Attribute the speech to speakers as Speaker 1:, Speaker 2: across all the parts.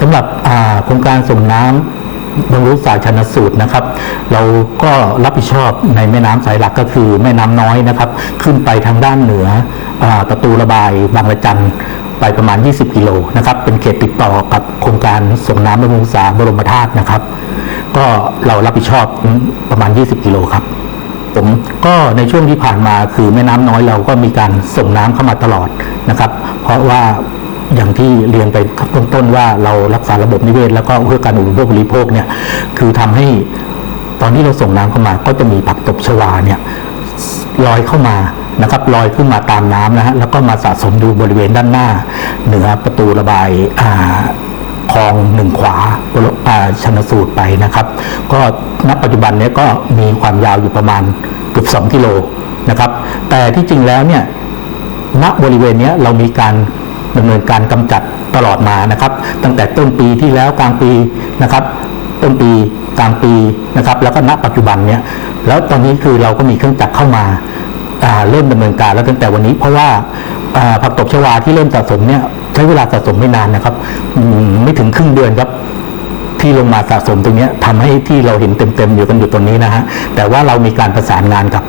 Speaker 1: สำหรับโครงการส่งน้ำบำรุงศาสตร์ชนสูตรนะครับ เราก็รับผิดชอบในแม่น้ำสายหลักก็คือแม่น้ำน้อยนะครับ ขึ้นไปทางด้านเหนืออประตูระบายบางระจันไปประมาณ 20 กิโลนะครับ เป็นเขตติดต่อกับโครงการส่งน้ำบำรุงศาสตร์บรมธาตุนะครับ ก็เรารับผิดชอบประมาณ 20 กิโลครับผมก็ในช่วงที่ผ่านมาคือแม่น้ำน้อยเราก็มีการส่งน้ำเข้ามาตลอดนะครับ เพราะว่า อย่างที่เรียนไปข้างต้นๆว่าเรารักษาระบบนิเวศ แล้วก็เพื่อการอุปโภคบริโภคเนี่ยคือทำให้ตอนที่เราส่งน้ำเข้ามาก็จะมีผักตบชวาเนี่ยลอยเข้ามานะครับลอยขึ้นมาตามน้ำนะฮะแล้วก็มาสะสมดูบริเวณด้านหน้า เหนือประตูระบายอ่าคลองหนึ่งขวาชนสูตรไปนะครับ ก็ณปัจจุบันเนี้ก็มีความยาวอยู่ประมาณเกือบ2กิโลนะครับ แต่ที่จริงแล้วเนี่ยณบริเวณเนี้ยเรามีการ ดำเนินการกำจัดตลอดมานะครับ ตั้งแต่ต้นปีที่แล้วกลางปีนะครับ ต้นปีกลางปีนะครับ แล้วก็ณปัจจุบันเนี้ยแล้วตอนนี้คือเราก็มีเครื่องจักรเข้ามาเริ่มดำเนินการแล้วตั้งแต่วันนี้เพราะว่าผักตบชวาที่เริ่มสะสมเนี่ยใช้เวลาสะสมไม่นานนะครับไม่ถึงครึ่งเดือนครับที่ลงมาสะสมตรงเนี้ยทำให้ที่เราเห็นเต็มๆอยู่กันอยู่ตรงนี้นะฮะแต่ว่าเรามีการประสานงานกับ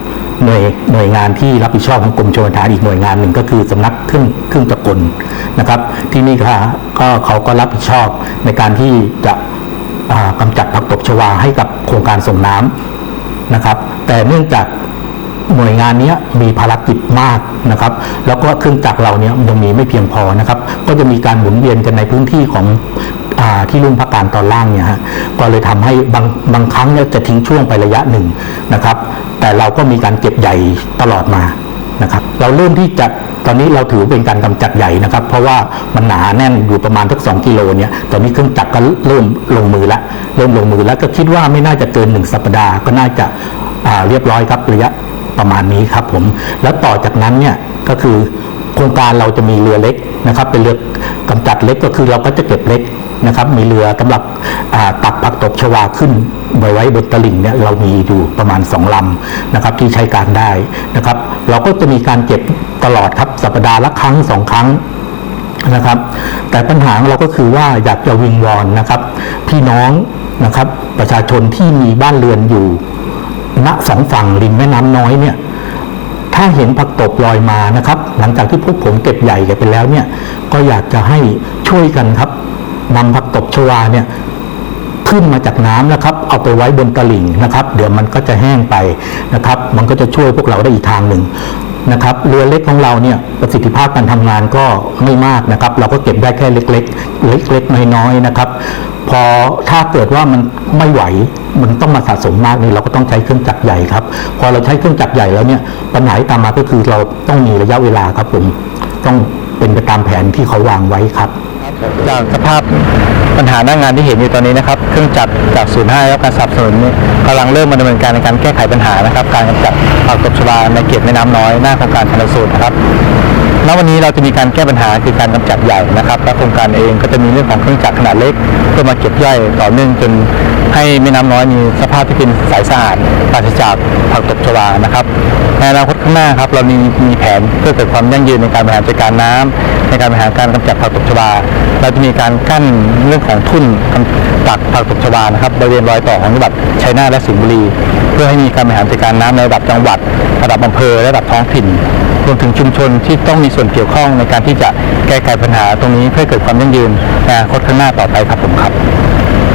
Speaker 1: หน่วยหน่วยงานที่รับผิดชอบของกรมชลประทานอีกหน่วยงานหนึ่งก็คือสำนักเครื่องเครื่องจักลนะครับ ที่นี่ค่ะก็เขาก็รับผิดชอบในการที่จะอ่ากำจัดผักตบชวาให้กับโครงการส่งน้ำนะครับ แต่เนื่องจากหน่วยงานนี้มีภารกิจมากนะครับ แล้วก็เครื่องจักรเราเนี้ยยังมีไม่เพียงพอนะครับ ก็จะมีการหมุนเวียนกันในพื้นที่ของอที่รุ่มภาคการตอนล่างเนี่ยฮะก็เลยทำให้บางบางครั้งเนี่ยจะทิ้งช่วงไประยะหนึ่งนะครับ แต่เราก็มีการเก็บใหญ่ตลอดมานะครับ เราเริ่มที่จะตอนนี้เราถือเป็นการกำจัดใหญ่นะครับ เพราะว่ามันหนาแน่นอยู่ประมาณทักสองกิโลเนี่ยตอนนี้เครื่องจักรก็เริ่มลงมือแล้วเริ่มลงมือแล้วก็คิดว่าไม่น่าจะเกินหนึ่งสัปดาห์ก็น่าจะาเรียบร้อยครับระยะประมาณนี้ครับผมแล้วต่อจากนั้นเนี่ยก็คือ โครงการเราจะมีเรือเล็กนะครับเป็นเรือกำจัดเล็กก็คือเราก็จะเก็บเล็กนะครับมีเรือสำหรับตักผักตบชวาขึ้นไว้ไว้บนตลิ่งเนี่ยเรามีอยู่ประมาณ 2ลำนะครับที่ใช้การได้นะครับเราก็จะมีการเก็บตลอดครับสัปดาห์ละครั้งสองครั้งนะครับ แต่ปัญหาเราก็คือว่าอยากจะวิงวอนนะครับ พี่น้องนะครับประชาชนที่มีบ้านเรือนอยู่ณสองฝั่งริมแม่น้ำน้อย เห็นผักตบลอยมานะครับ หลังจากที่พวกผมเก็บใหญ่กันไปแล้วเนี่ยก็อยากจะให้ช่วยกันครับนำผักตบชวาเนี่ยขึ้นมาจากน้ำนะครับ เอาไปไว้บนตลิ่งนะครับ เดี๋ยวมันก็จะแห้งไปนะครับ มันก็จะช่วยพวกเราได้อีกทางหนึ่งนะครับเรือเล็กของเราเนี่ยประสิทธิภาพการทำงานก็ไม่มากนะครับ เราก็เก็บได้แค่เล็กๆ เล็กๆน้อยๆนะครับ พอถ้าเกิดว่ามันไม่ไหวมันต้องมาสะสมมากนี่เราก็ต้องใช้เครื่องจักรใหญ่ครับ พอเราใช้เครื่องจักรใหญ่แล้วเนี่ยปัญหาที่ตามมาก็คือเราต้องมีระยะเวลาครับผมต้องเป็นไปตามแผนที่เขาวางไว้ครับ
Speaker 2: จากสภาพปัญหาหน้างงานที่เห็นอยู่ตอนนี้นะครับ เครื่องจักรจากศูนย์ห้ารับการสนับสนุนนี้กำลังเริ่มมาดำเนินการในการแก้ไขปัญหานะครับ การกำจัดผักตบชวาในเขตแม่น้ำน้อยหน้าโครงการชนสูตรนะครับ ณวันนี้เราจะมีการแก้ปัญหาคือการกำจัดใหญ่นะครับและโครงการเองก็จะมีเรื่องของเครื่องจักรขนาดเล็กเพื่อมาเก็บย่อยต่อเนื่องจนให้แม่น้ำน้อยมีสภาพที่เป็นใสสะอาดปราศจากผักตบชวานะครับในอนาคตข้างหน้าครับเรามีมีแผนเพื่อเกิดความยั่งยืนในการบริหารจัดการน้ำในการบริหารการกำจัดผักตบชวาเราจะมีการกั้นเรื่องของทุ่นตักผักตบชวานะครับบริเวณรอยต่อของจังหวัดชัยนาทและสิงห์บุรี เพื่อให้มีการบริหารจัดการน้ำในระดับจังหวัด ระดับอำเภอและระดับท้องถิ่น รวมถึงชุมชนที่ต้องมีส่วนเกี่ยวข้องในการที่จะแก้ไขปัญหาตรงนี้เพื่อเกิดความยั่งยืนในอนาคตข้างหน้าต่อไปครับผมครับ